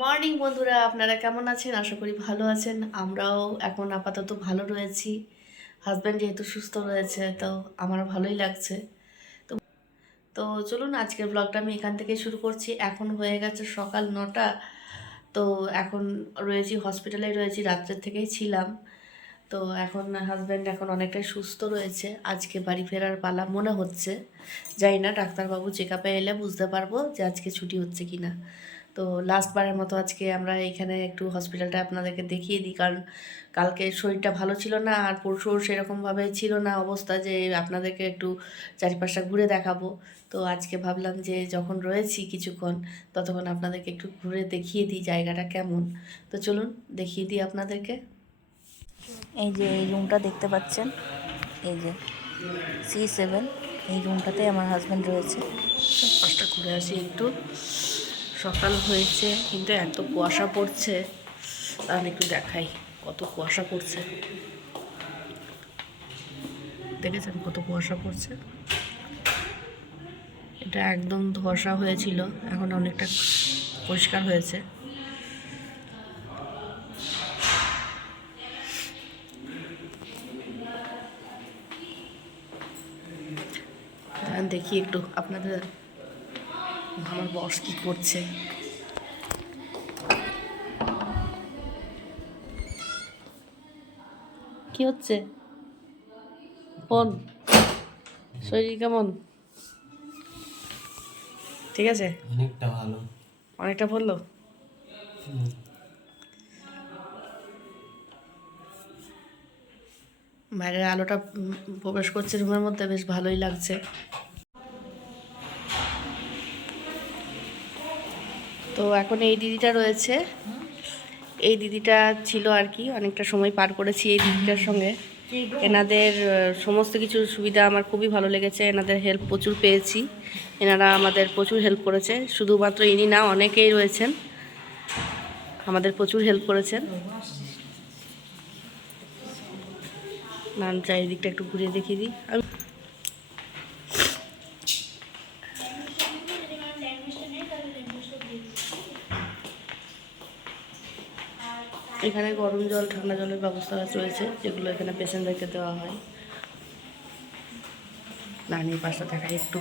Morning বন্ধুরা, আপনারা কেমন আছেন? আশা করি ভালো আছেন। আমরাও এখন আপাতত ভালো রয়েছি। হাজব্যান্ড যেহেতু সুস্থ রয়েছে, তো আমারও ভালোই লাগছে। তো তো চলুন, আজকের ব্লগটা আমি এখান থেকে শুরু করছি। এখন হয়ে গেছে সকাল 9টা। তো এখন রয়েছি হসপিটালে, রয়েছি, রাত্রের থেকেই ছিলাম। তো এখন হাজব্যান্ড এখন অনেকটাই সুস্থ রয়েছে। আজকে বাড়ি ফেরার পালা মনে হচ্ছে। জানি না, ডাক্তারবাবু চেক আপে এলে বুঝতে পারবো যে আজকে ছুটি হচ্ছে কি না। তো লাস্টবারের মতো আজকে আমরা এখানে একটু হসপিটালটা আপনাদেরকে দেখিয়ে দিই, কারণ কালকে শরীরটা ভালো ছিল না, আর পরশুও সেরকমভাবে ছিল না অবস্থা যে আপনাদেরকে একটু চারিপাশটা ঘুরে দেখাবো। তো আজকে ভাবলাম যে যখন রয়েছি কিছুক্ষণ, ততক্ষণ আপনাদেরকে একটু ঘুরে দেখিয়ে দিই জায়গাটা কেমন। তো চলুন দেখিয়ে দিই আপনাদেরকে। এই যে এই রুমটা দেখতে পাচ্ছেন, এই যে C7, এই রুমটাতে আমার হাজব্যান্ড রয়েছে। চারপাশটা ঘুরে আসি একটু। সকাল হয়েছে কিন্তু এত কুয়াশা পড়ছে, তাহলে একটু দেখাই কত কুয়াশা পড়ছে। দেখেছেন কত কুয়াশা পড়ছে? এটা একদম ধোঁয়াশা হয়েছিল, এখন অনেকটা পরিষ্কার হয়েছে। দেখি একটু আপনাদের আমার বস কি করছে। কি হচ্ছে? ফোন? শরীর কেমন? ঠিক আছে, অনেকটা ভালো। অনেকটা বললো। বাইরের আলোটা প্রবেশ করছে রুমের মধ্যে, বেশ ভালোই লাগছে। তো এখন এই দিদিটা রয়েছে, এই দিদিটা ছিল আর কি, অনেকটা সময় পার করেছি এই দিদিটার সঙ্গে। এনাদের সমস্ত কিছু সুবিধা আমার খুবই ভালো লেগেছে, এনাদের হেল্প প্রচুর পেয়েছি। এনারা আমাদের প্রচুর হেল্প করেছে, শুধুমাত্র ইনি না, অনেকেই রয়েছেন আমাদের প্রচুর হেল্প করেছেন। না, চারিদিকটা একটু ঘুরিয়ে দেখিয়ে দিই আমি। এখানে গরম জল, ঠান্ডা জলের ব্যবস্থা রয়েছে, যেগুলো এখানে পেশেন্টদেরকে দেওয়া হয়। নানির পাশটা দেখাই একটু।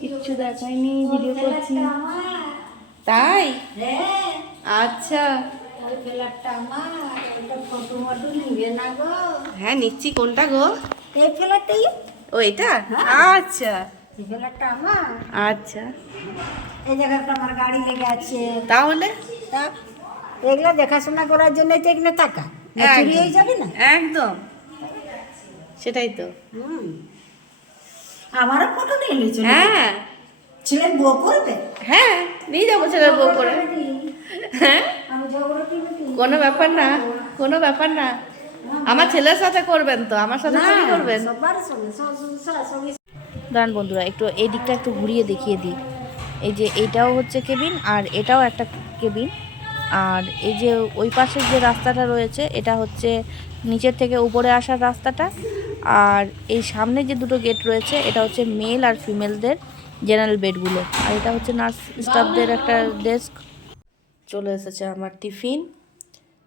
কিচ্ছু দেখায়নি, ভিডিও করছি। তাই? আচ্ছা, হ্যাঁ নিচ্ছি। কোনটা গো? এই ফ্ল্যাটটাই, ও এটা? আচ্ছা এই ফ্ল্যাটটা আমার। আচ্ছা, এই জায়গাটা আমার গাড়ি লেগে আছে। তাহলে তা এগুলো দেখাশোনা করার জন্য তো এখানে টাকা চুরি হয়ে যাবে না। একদম, সেটাই তো। আমারও ফটো নিয়ে নিয়েছিল। হ্যাঁ ছেলের বউ করবে। হ্যাঁ, নিয়ে যাবো ছেলের বউ করে। হ্যাঁ, আমি ঝগড়া কি বলি? কোনো ব্যাপার না, কোনো ব্যাপার না। আমার ছেলের সাথে করবেন তো, আমার সাথে চুরি করবেন? সবার সঙ্গে সঙ্গে। দাঁড়ান বন্ধুরা, একটু এই দিকটা একটু ঘুরিয়ে দেখিয়ে দিই। এই যে এইটাও হচ্ছে কেবিন, আর এটাও একটা কেবিন। আর এই যে ওই পাশের যে রাস্তাটা রয়েছে, এটা হচ্ছে নিচের থেকে উপরে আসার রাস্তাটা। আর এই সামনে যে দুটো গেট রয়েছে, এটা হচ্ছে মেল আর ফিমেলদের জেনারেল বেডগুলো, আর এটা হচ্ছে নার্স স্টাফদের একটা ডেস্ক। চলে এসেছে আমার টিফিন।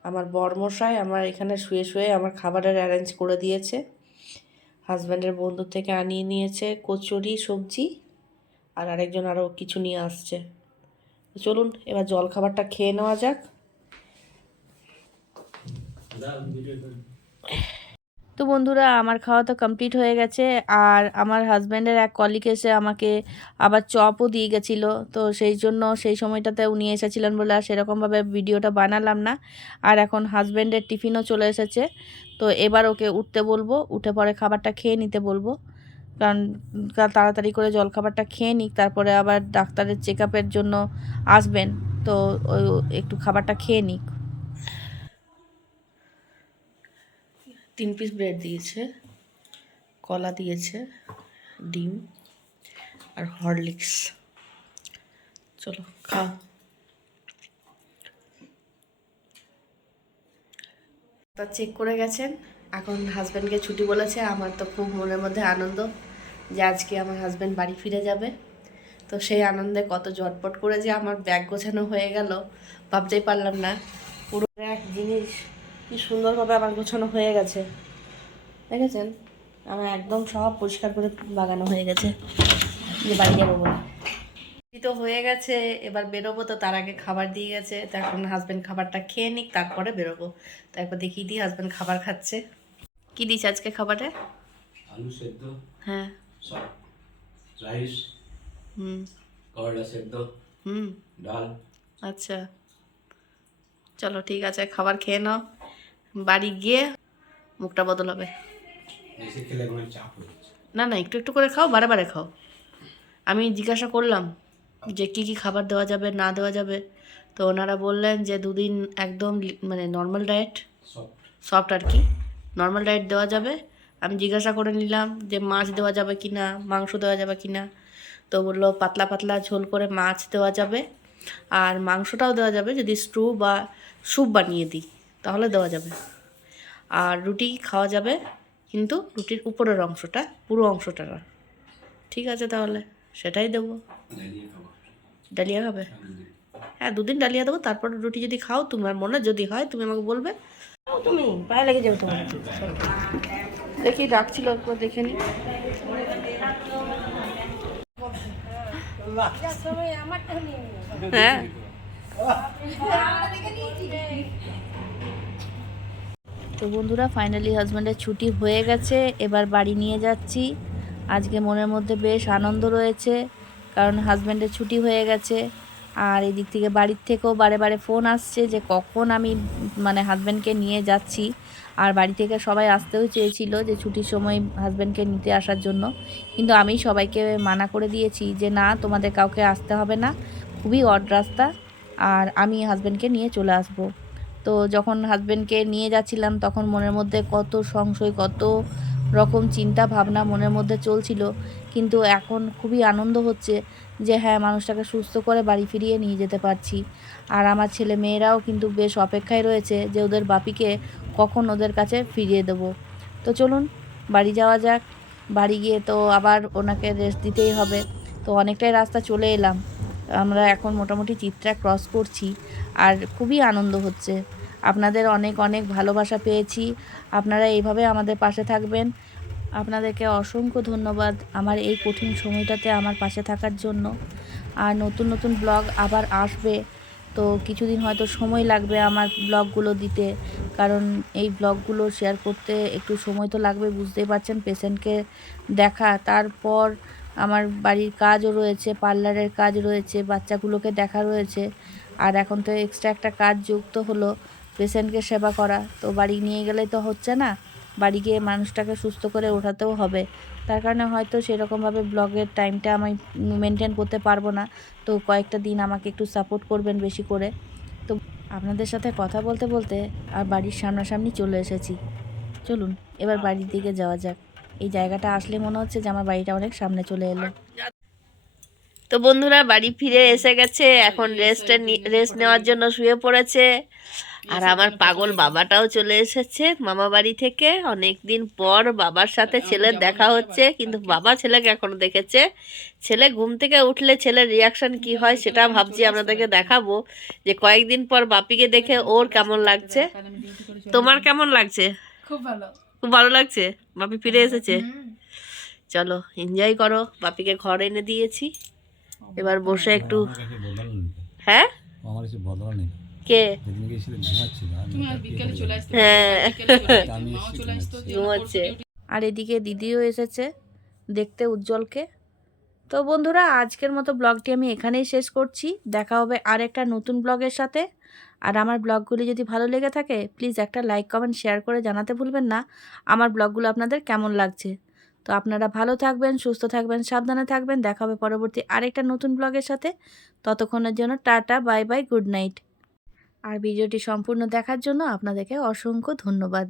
আমার বরমশাই আমার এখানে শুয়ে শুয়ে আমার খাবারের অ্যারেঞ্জ করে দিয়েছে। হাজব্যান্ডের বন্ধুর থেকে আনিয়ে নিয়েছে কচুরি, সবজি, আর আরেকজন আরও কিছু নিয়ে আসছে। চলুন এবার জল খাবারটা খেয়ে নেওয়া যাক। তো বন্ধুরা, আমার খাওয়া তো কমপ্লিট হয়ে গেছে। আর আমার হাজব্যান্ডের এক কলিগ এসে আমাকে আবার চপও দিয়ে গেছিলো। তো সেই জন্য সেই সময়টাতে উনি এসেছিলেন বলে আর সেরকমভাবে ভিডিওটা বানালাম না। আর এখন হাজব্যান্ডের টিফিনও চলে এসেছে। তো এবার ওকে উঠতে বলবো, উঠে পরে খাবারটা খেয়ে নিতে বলবো, কারণ তাড়াতাড়ি করে জল খাবারটা খেয়ে নিক, তারপরে আবার ডাক্তারের চেক আপের জন্য আসবেন। তো ওই একটু খাবারটা খেয়ে নিক। 3 পিস ব্রেড দিয়েছে, কলা দিয়েছে, ডিম আর হরলিক্স। চলো খাও। তা চেক করে গেছেন, এখন হাজব্যান্ডকে ছুটি বলেছে। আমার তো খুব মনের মধ্যে আনন্দ যে আজকে আমার হাজব্যান্ড বাড়ি ফিরে যাবে। তো সেই আনন্দে কত ঝটপট করে যে আমার ব্যাগ গোছানো হয়ে গেল ভাবতেই পারলাম না। পুরো এক জিনিস কি সুন্দরভাবে আমার গোছানো হয়ে গেছে, দেখেছেন? আমার একদম সব পরিষ্কার করে বাগানো হয়ে গেছে। যে বাড়ি বেরোবো তো হয়ে গেছে, এবার বেরোবো। তো তার আগে খাবার দিয়ে গেছে, তো এখন হাজব্যান্ড খাবারটা খেয়ে নিক, তারপরে বেরোবো। তো একবার দেখিয়ে দিই হাজব্যান্ড খাবার খাচ্ছে। কি দিস আজকে খাবারে? আলু সেদ্ধ, হ্যাঁ। রাইস, হুম করলা সেদ্ধ, হুম ডাল। আচ্ছা, চলো ঠিক আছে, খাবার খেয়ে নাও, বাড়ি গিয়ে মুখটা বদল হবে। এসে খেলে কোনো চাপ হয়ে যাচ্ছে। না না, একটু একটু করে খাও, বারে বারে খাও। আমি জিজ্ঞাসা করলাম যে কি কি খাবার দেওয়া যাবে না দেওয়া যাবে, তো ওনারা বললেন যে দুদিন একদম মানে নর্মাল ডায়েট, সব সফট আর কি, নর্মাল ডায়েট দেওয়া যাবে। আমি জিজ্ঞাসা করে নিলাম যে মাছ দেওয়া যাবে কি না, মাংস দেওয়া যাবে কি না, তো বললো পাতলা পাতলা ঝোল করে মাছ দেওয়া যাবে, আর মাংসটাও দেওয়া যাবে যদি স্টু বা স্যুপ বানিয়ে দিই তাহলে দেওয়া যাবে। আর রুটি খাওয়া যাবে, কিন্তু রুটির উপরের অংশটা, পুরো অংশটা না। ঠিক আছে, তাহলে সেটাই দেবো। ডালিয়া খাবো। ডালিয়া খাবে? দুদিন। হ্যাঁ, দুদিন ডালিয়া দেবো, তারপর রুটি যদি খাও, তোমার মনে যদি হয় তুমি আমাকে বলবে। তুমি পায়ে লেগে যাবে তোমার। দেখি ডাকছিল, একবার দেখে নি। হ্যাঁ, তো বন্ধুরা ফাইনালি হাজব্যান্ডের ছুটি হয়ে গেছে, এবার বাড়ি নিয়ে যাচ্ছি। আজকে মনের মধ্যে বেশ আনন্দ রয়েছে, কারণ হাজব্যান্ডের ছুটি হয়ে গেছে। আর এদিক থেকে বাড়ির থেকেও বারে বারে ফোন আসছে যে কখন আমি মানে হাজব্যান্ডকে নিয়ে যাচ্ছি। আর বাড়ি থেকে সবাই আসতেও চেয়েছিল যে ছুটির সময় হাজব্যান্ডকে নিতে আসার জন্য, কিন্তু আমি সবাইকে মানা করে দিয়েছি যে না, তোমাদের কাউকে আসতে হবে না, খুবই অড রাস্তা, আর আমি হাজব্যান্ডকে নিয়ে চলে আসবো। তো যখন হাজব্যান্ডকে নিয়ে যাচ্ছিলাম তখন মনের মধ্যে কত সংশয়, কত রকম চিন্তা ভাবনা মনের মধ্যে চলছিল, কিন্তু এখন খুবই আনন্দ হচ্ছে যে হ্যাঁ, মানুষটাকে সুস্থ করে বাড়ি ফিরিয়ে নিয়ে যেতে পারছি। আর আমার ছেলে মেয়েরাও কিন্তু বেশ অপেক্ষায় রয়েছে যে ওদের বাপিকে কখন ওদের কাছে ফিরিয়ে দেবো। তো চলুন বাড়ি যাওয়া যাক। বাড়ি গিয়ে তো আবার ওনাকে রেস্ট দিতেই হবে। তো অনেকটাই রাস্তা চলে এলাম, আমরা এখন মোটামুটি চিত্রা ক্রস করছি, আর খুবই আনন্দ হচ্ছে। আপনাদের অনেক অনেক ভালোবাসা পেয়েছি, আপনারা এইভাবে আমাদের পাশে থাকবেন। আপনাদেরকে অসংখ্য ধন্যবাদ আমার এই কঠিন সময়টাতে আমার পাশে থাকার জন্য। আর নতুন নতুন ব্লগ আবার আসবে, তো কিছুদিন হয়তো সময় লাগবে আমার ব্লগগুলো দিতে, কারণ এই ব্লগগুলো শেয়ার করতে একটু সময় তো লাগবে, বুঝতেই পারছেন, পেশেন্টকে দেখা, তারপর আমার বাড়ির কাজও রয়েছে, পার্লারের কাজ রয়েছে, বাচ্চাগুলোকে দেখা রয়েছে, আর এখন তো এক্সট্রা একটা কাজ যুক্ত হলো পেশেন্টকে সেবা করা। তো বাড়ি নিয়ে গেলেই তো হচ্ছে না, বাড়ি গিয়ে মানুষটাকে সুস্থ করে ওঠাতেও হবে। তার কারণে হয়তো সেরকমভাবে ব্লগের টাইমটা আমি মেনটেন করতে পারবো না। তো কয়েকটা দিন আমাকে একটু সাপোর্ট করবেন বেশি করে। তো আপনাদের সাথে কথা বলতে বলতে আর বাড়ির সামনাসামনি চলে এসেছি। চলুন এবার বাড়ির দিকে যাওয়া যাক। এই জায়গাটা আসলে মনে হচ্ছে যে আমার বাড়িটা অনেক সামনে চলে এলো। তো বন্ধুরা বাড়ি ফিরে এসে গেছে, এখন রেস্ট নেওয়ার জন্য শুয়ে পড়েছে। আর আমার পাগল বাবাটাও চলে এসেছে মামা বাড়ি থেকে। অনেক দিন পর বাবার সাথে ছেলের দেখা হচ্ছে, কিন্তু বাবা ছেলেকে এখনো দেখেছে। ছেলে ঘুম থেকে উঠলে ছেলের রিয়াকশন কি হয় সেটা ভাবছি আপনাদেরকে দেখাবো, যে কয়েকদিন পর বাপিকে দেখে ওর কেমন লাগছে। তোমার কেমন লাগছে? খুব ভালো। খুব ভালো লাগছে, বাপি ফিরে এসেছে। চলো এনজয় করো, বাপিকে ঘর এনে দিয়েছি, এবার বসে একটু। হ্যাঁ, আমার এসে বদলা নেই। কে? যেদিন গিয়েছিলেন ঘুমাচ্ছিল, তুমি আর বিকেলে চলে আসতে হ্যাঁ, মাও চলে আসতো যে ঘুমাচ্ছে। আর এদিকে দিদিও এসেছে দেখতে উজ্জ্বলকে। তো বন্ধুরা আজকের মতো ব্লগটি আমি এখানেই শেষ করছি, দেখা হবে আর একটা নতুন ব্লগের সাথে। আর আমার ব্লগগুলি যদি ভালো লেগে থাকে প্লিজ একটা লাইক কমেন্ট শেয়ার করে জানাতে ভুলবেন না আমার ব্লগগুলো আপনাদের কেমন লাগছে। তো আপনারা ভালো থাকবেন, সুস্থ থাকবেন, সাবধানে থাকবেন, দেখা হবে পরবর্তী আরেকটা নতুন ব্লগের সাথে। ততক্ষণের জন্য tata, bye bye, good night. আর ভিডিওটি সম্পূর্ণ দেখার জন্য আপনাদেরকে অসংখ্য ধন্যবাদ।